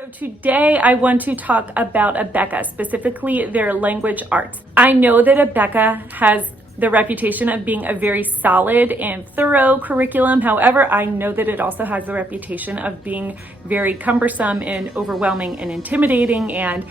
So today I want to talk about Abeka, specifically their language arts. I know that Abeka has the reputation of being a very solid and thorough curriculum. However, I know that it also has the reputation of being very cumbersome and overwhelming and intimidating, and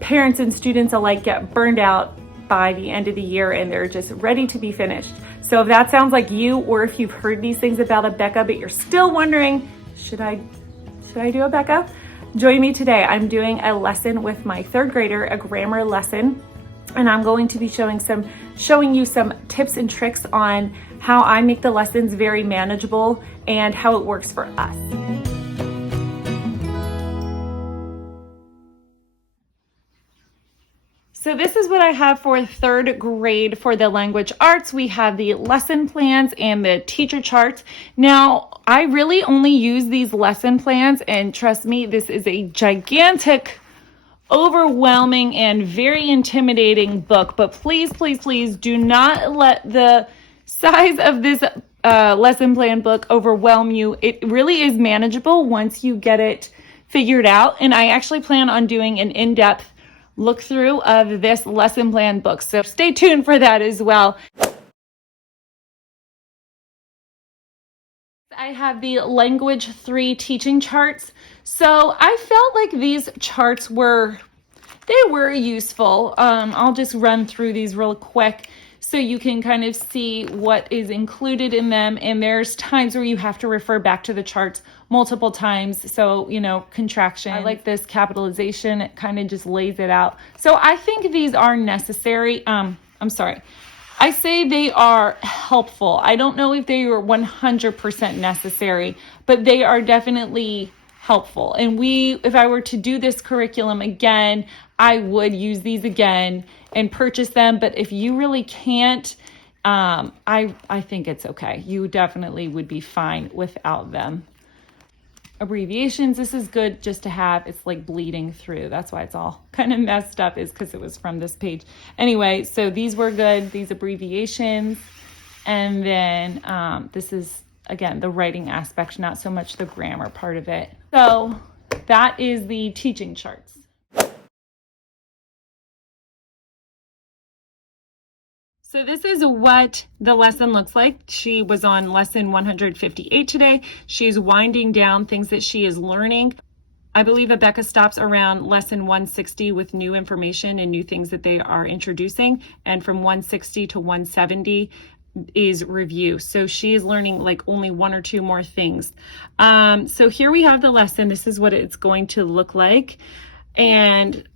parents and students alike get burned out by the end of the year and they're just ready to be finished. So if that sounds like you, or if you've heard these things about Abeka but you're still wondering, should I do Abeka? Join me today. I'm doing a lesson with my third grader, a grammar lesson, and I'm going to be showing you some tips and tricks on how I make the lessons very manageable and how it works for us. So this is what I have for third grade for the language arts. We have the lesson plans and the teacher charts. Now, I really only use these lesson plans, and trust me, this is a gigantic, overwhelming, and very intimidating book. But please, please, please do not let the size of this lesson plan book overwhelm you. It really is manageable once you get it figured out. And I actually plan on doing an in-depth look through of this lesson plan book. So stay tuned for that as well. I have the language 3 teaching charts. So I felt like these charts were useful. I'll just run through these real quick so you can kind of see what is included in them. And there's times where you have to refer back to the charts multiple times. So, contraction. I like this capitalization. It kind of just lays it out. So I think these are necessary. I say they are helpful. I don't know if they are 100% necessary, but they are definitely helpful. And if I were to do this curriculum again, I would use these again and purchase them. But if you really can't, I think it's okay. You definitely would be fine without them. Abbreviations, this is good just to have. It's like bleeding through. That's why it's all kind of messed up, is because it was from this page. Anyway, so these were good, these abbreviations. And then this is, again, the writing aspect, not so much the grammar part of it. So that is the teaching charts. So this is what the lesson looks like. She was on lesson 158 today. She's winding down things that she is learning. I believe Abeka stops around lesson 160 with new information and new things that they are introducing. And from 160 to 170 is review. So she is learning like only one or two more things. So here we have the lesson. This is what it's going to look like. And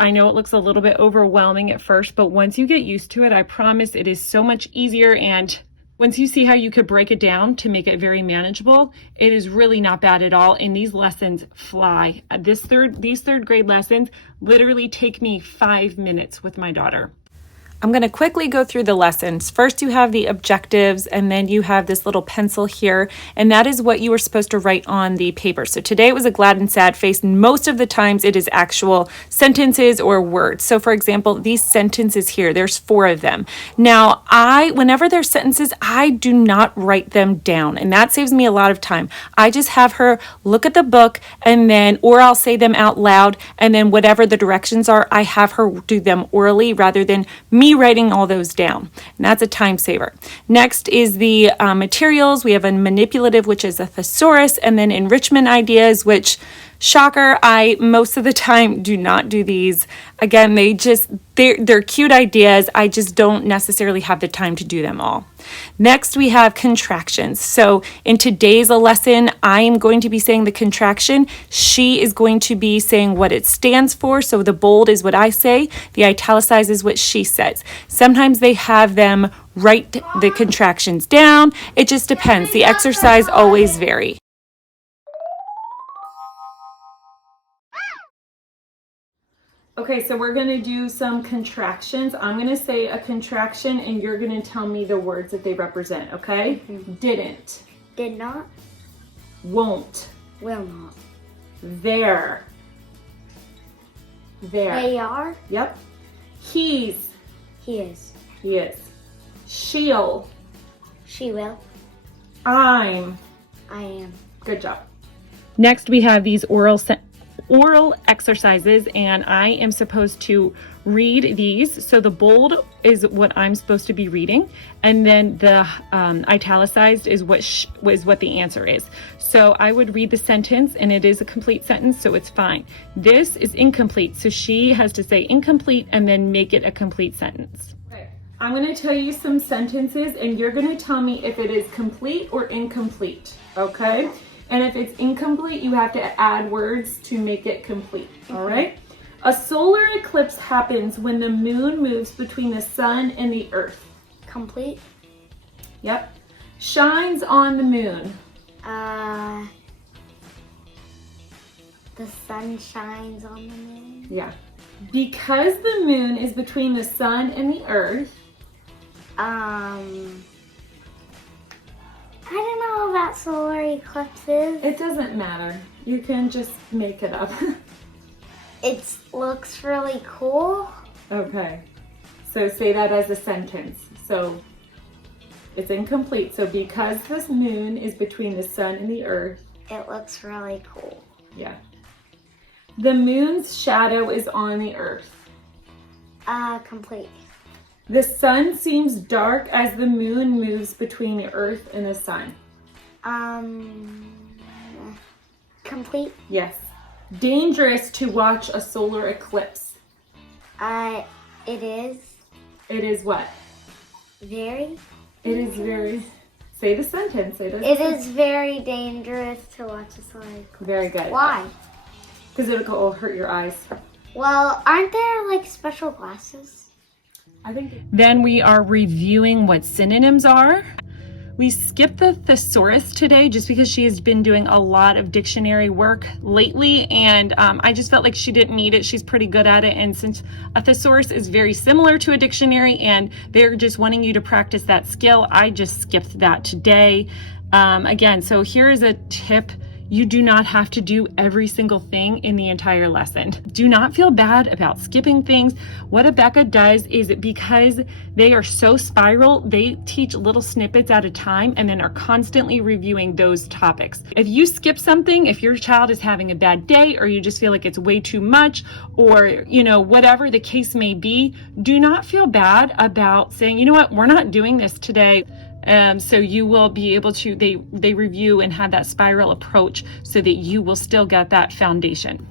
I know it looks a little bit overwhelming at first, but once you get used to it, I promise it is so much easier. And once you see how you could break it down to make it very manageable, it is really not bad at all. And these lessons fly. These third grade lessons literally take me 5 minutes with my daughter. I'm going to quickly go through the lessons. First, you have the objectives, and then you have this little pencil here, and that is what you were supposed to write on the paper. So today it was a glad and sad face, and most of the times it is actual sentences or words. So for example, these sentences here, there's 4 of them. Now, whenever there's sentences, I do not write them down, and that saves me a lot of time. I just have her look at the book, or I'll say them out loud, and then whatever the directions are, I have her do them orally rather than me writing all those down. And that's a time saver. Next is the materials. We have a manipulative, which is a thesaurus, and then enrichment ideas, which, shocker, I most of the time do not do these. Again, they're cute ideas. I just don't necessarily have the time to do them all. Next, we have contractions. So in today's lesson, I am going to be saying the contraction. She is going to be saying what it stands for. So the bold is what I say. The italicized is what she says. Sometimes they have them write the contractions down. It just depends. The exercise always varies. Okay, so we're going to do some contractions. I'm going to say a contraction and you're going to tell me the words that they represent, okay? Mm-hmm. Didn't. Did not. Won't. Will not. There. They are. Yep. He's. He is. He is. She'll. She will. I'm. I am. Good job. Next, we have these oral oral exercises, and I am supposed to read these. So the bold is what I'm supposed to be reading, and then the italicized is what the answer is. So I would read the sentence, and it is a complete sentence, so it's fine. This is incomplete, so she has to say incomplete and then make it a complete sentence. Okay. I'm going to tell you some sentences, and you're going to tell me if it is complete or incomplete, okay? And if it's incomplete, you have to add words to make it complete, all right? A solar eclipse happens when the moon moves between the sun and the earth. Complete. Yep. Shines on the moon. The sun shines on the moon. Yeah. Because the moon is between the sun and the earth. I don't know about solar eclipses. It doesn't matter. You can just make it up. It looks really cool. Okay. So say that as a sentence. So it's incomplete. So because this moon is between the sun and the earth. It looks really cool. Yeah. The moon's shadow is on the earth. Complete. The sun seems dark as the moon moves between the earth and the sun. Complete. Yes. Dangerous to watch a solar eclipse. It is. It is what? Very. It is very. Say the sentence. It is very dangerous to watch a solar eclipse. Very good. Why? Because it'll hurt your eyes. Well, aren't there like special glasses? I think. Then we are reviewing what synonyms are. We skipped the thesaurus today just because she has been doing a lot of dictionary work lately, and I just felt like she didn't need it. She's pretty good at it, and since a thesaurus is very similar to a dictionary and they're just wanting you to practice that skill, I just skipped that today. Again, so here is a tip. You do not have to do every single thing in the entire lesson. Do not feel bad about skipping things. What Abeka does is because they are so spiral, they teach little snippets at a time and then are constantly reviewing those topics. If you skip something, if your child is having a bad day or you just feel like it's way too much or, whatever the case may be, do not feel bad about saying, you know what, we're not doing this today. So you will be able to, they review and have that spiral approach so that you will still get that foundation.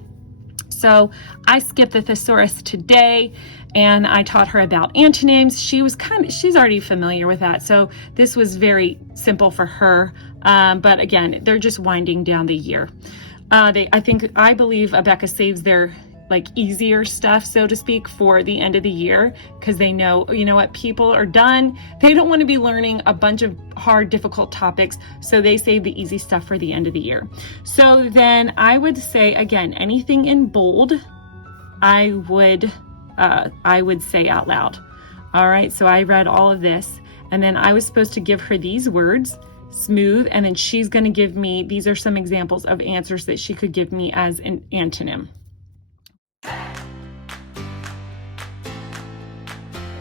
So I skipped the thesaurus today and I taught her about antonyms. She's already familiar with that. So this was very simple for her. But again, they're just winding down the year. I believe Abeka saves their easier stuff, so to speak, for the end of the year because they know, what, people are done. They don't want to be learning a bunch of hard, difficult topics, so they save the easy stuff for the end of the year. So then I would say, again, anything in bold, I would say out loud. All right, so I read all of this, and then I was supposed to give her these words, smooth, and then she's going to give me, these are some examples of answers that she could give me as an antonym.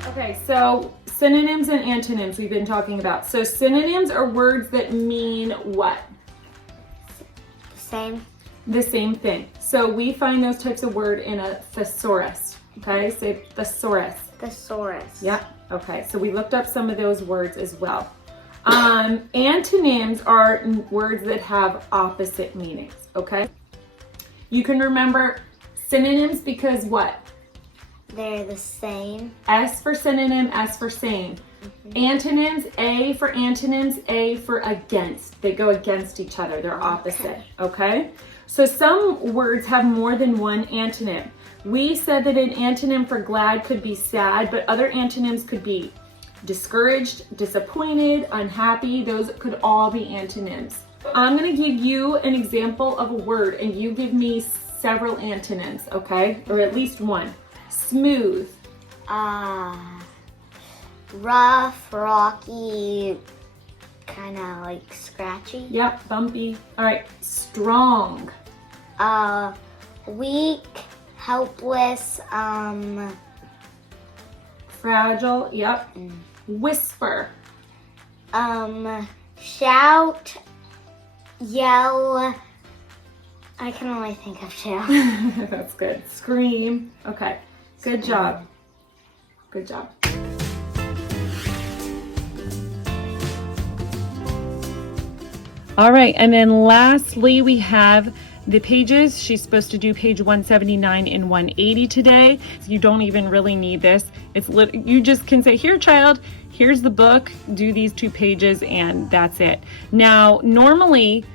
Okay, so synonyms and antonyms we've been talking about. So synonyms are words that mean what? The same thing. So we find those types of word in a thesaurus. Okay, say thesaurus. Thesaurus. Yep. Okay, so we looked up some of those words as well. Antonyms are words that have opposite meanings. Okay, you can remember synonyms because what? They're the same. S for synonym, S for same. Mm-hmm. Antonyms, A for antonyms, A for against. They go against each other. They're opposite. Okay? So some words have more than one antonym. We said that an antonym for glad could be sad, but other antonyms could be discouraged, disappointed, unhappy. Those could all be antonyms. I'm going to give you an example of a word and you give me several antonyms, okay? Or at least one. Smooth. Rough, rocky, kind of scratchy. Yep, bumpy. All right, strong. Weak, helpless, fragile. Yep. Whisper. Shout, yell, I can only think of two. That's good. Scream. Okay. Good job. Good job. All right, and then lastly, we have the pages. She's supposed to do page 179 and 180 today. You don't even really need this. You just can say, here, child, here's the book, do these 2 pages, and that's it. Now, normally,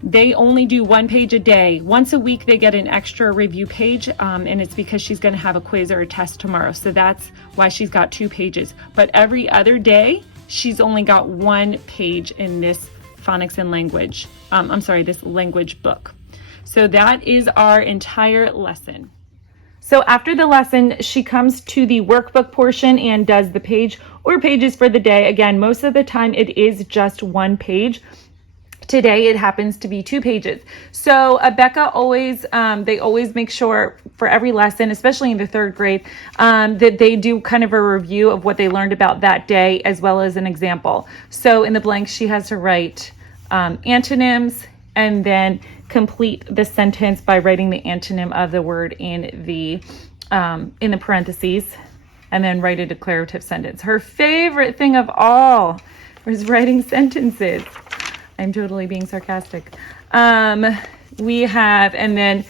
they only do 1 page a day. Once a week, they get an extra review page, and it's because she's going to have a quiz or a test tomorrow. So that's why she's got 2 pages. But every other day, she's only got 1 page in this phonics and language. This language book. So that is our entire lesson. So after the lesson, she comes to the workbook portion and does the page or pages for the day. Again, most of the time it is just 1 page. Today it happens to be 2 pages. So Abeka they always make sure for every lesson, especially in the 3rd grade, that they do kind of a review of what they learned about that day as well as an example. So in the blank, she has to write antonyms and then complete the sentence by writing the antonym of the word in the parentheses, and then write a declarative sentence. Her favorite thing of all was writing sentences. I'm totally being sarcastic. And then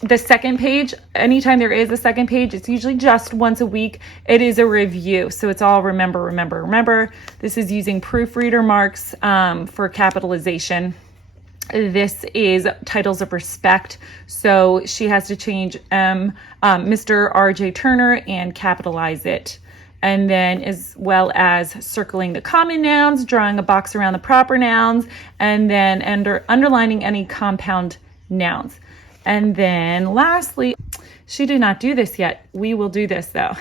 the 2nd page, anytime there is a 2nd page, it's usually just once a week. It is a review. So it's all remember. This is using proofreader marks for capitalization. This is titles of respect. So she has to change Mr. R.J. Turner and capitalize it. And then as well as circling the common nouns, drawing a box around the proper nouns, and then underlining any compound nouns. And then lastly, she did not do this yet. We will do this though.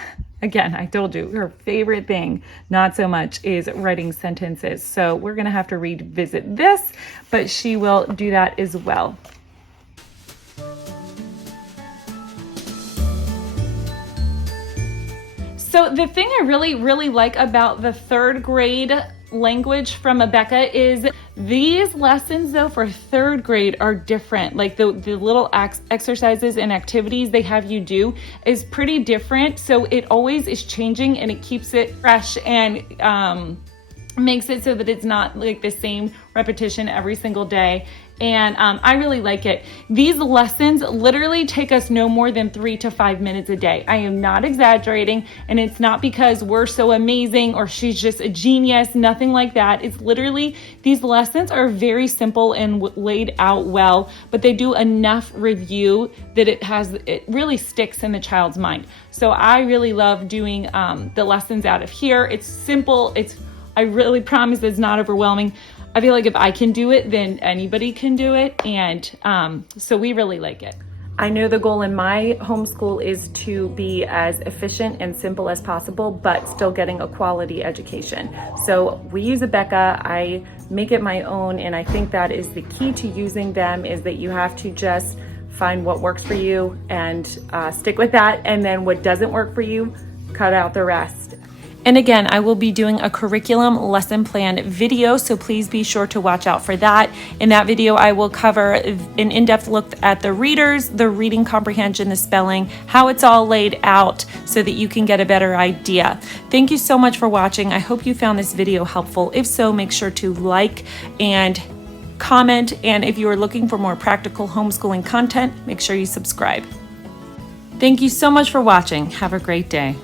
Again, I told you her favorite thing, not so much, is writing sentences. So we're going to have to revisit this, but she will do that as well. So the thing I really like about the 3rd grade language from Abeka is these lessons though for 3rd grade are different. Like the little exercises and activities they have you do is pretty different. So it always is changing and it keeps it fresh and makes it so that it's not like the same repetition every single day. And I really like it. These lessons literally take us no more than 3 to 5 minutes a day. I am not exaggerating, and it's not because we're so amazing or she's just a genius, nothing like that. It's literally, these lessons are very simple and laid out well, but they do enough review that it really sticks in the child's mind. So I really love doing the lessons out of here. It's simple. I really promise it's not overwhelming. I feel like if I can do it, then anybody can do it. And so we really like it. I know the goal in my homeschool is to be as efficient and simple as possible, but still getting a quality education. So we use Abeka. I make it my own. And I think that is the key to using them, is that you have to just find what works for you and stick with that. And then what doesn't work for you, cut out the rest. And again, I will be doing a curriculum lesson plan video, so please be sure to watch out for that. In that video, I will cover an in-depth look at the readers, the reading comprehension, the spelling, how it's all laid out so that you can get a better idea. Thank you so much for watching. I hope you found this video helpful. If so, make sure to like and comment. And if you are looking for more practical homeschooling content, make sure you subscribe. Thank you so much for watching. Have a great day.